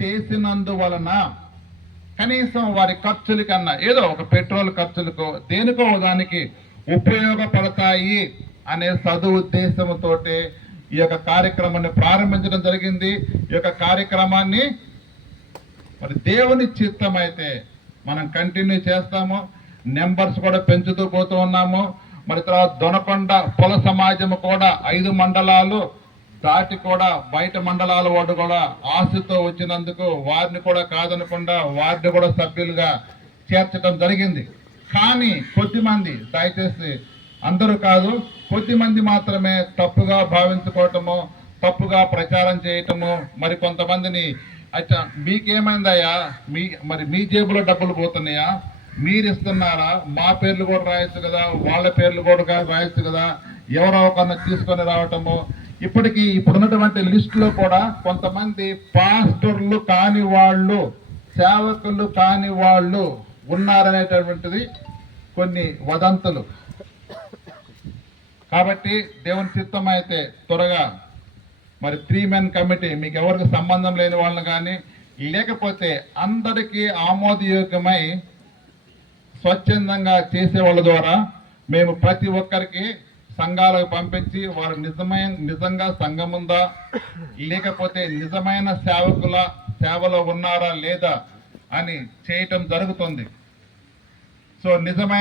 చేసినందువలన కనీసం వారి ఖర్చుల కన్నా ఏదో ఒక పెట్రోల్ ఖర్చులకో దేనికో దానికి ఉపయోగపడతాయి అనే సదుద్దేశంతో ఈ యొక్క కార్యక్రమాన్ని ప్రారంభించడం జరిగింది. ఈ యొక్క కార్యక్రమాన్ని మరి దేవుని చిత్తం అయితే మనం కంటిన్యూ చేస్తాము. నెంబర్స్ కూడా పెంచుతూ పోతూ ఉన్నాము. మరి తర్వాత దొనకొండ కుల సమాజం కూడా 5 మండలాలు దాటి కూడా బయట మండలాల వాడు కూడా ఆశతో వచ్చినందుకు వారిని కూడా కాదనకుండా వారిని కూడా సభ్యులుగా చేర్చడం జరిగింది. కానీ కొద్దిమంది, దయచేసి అందరూ కాదు, కొద్దిమంది మాత్రమే తప్పుగా భావించుకోవటము, తప్పుగా ప్రచారం చేయటము, మరి కొంతమందిని అచ్చా మీకేమైందయ్యా, మీ జేబులో డబ్బులు పోతున్నాయా, మీరు ఇస్తున్నారా, మా పేర్లు కూడా రాయొచ్చు కదా, వాళ్ళ పేర్లు కూడా రాయొచ్చు కదా, ఎవరో ఒకరిని తీసుకొని రావటము. ఇప్పుడున్నటువంటి లిస్టులో కూడా కొంతమంది పాస్టర్లు కాని వాళ్ళు, సేవకులు కాని వాళ్ళు ఉన్నారనేటటువంటిది కొన్ని వదంతులు. కాబట్టి దేవుని చిత్తం అయితే త్వరగా మరి 3 మెన్ కమిటీ, మీకు ఎవరికి సంబంధం లేని వాళ్ళని కానీ లేకపోతే అందరికీ ఆమోదయోగ్యమై స్వచ్ఛందంగా చేసే వాళ్ళ ద్వారా మేము ప్రతి ఒక్కరికి సంఘాలకు పంపించి వారు నిజంగా సంఘం ఉందా లేకపోతే నిజమైన సేవకుల సేవలో ఉన్నారా లేదా అని చేయటం జరుగుతుంది. సో నిజమైన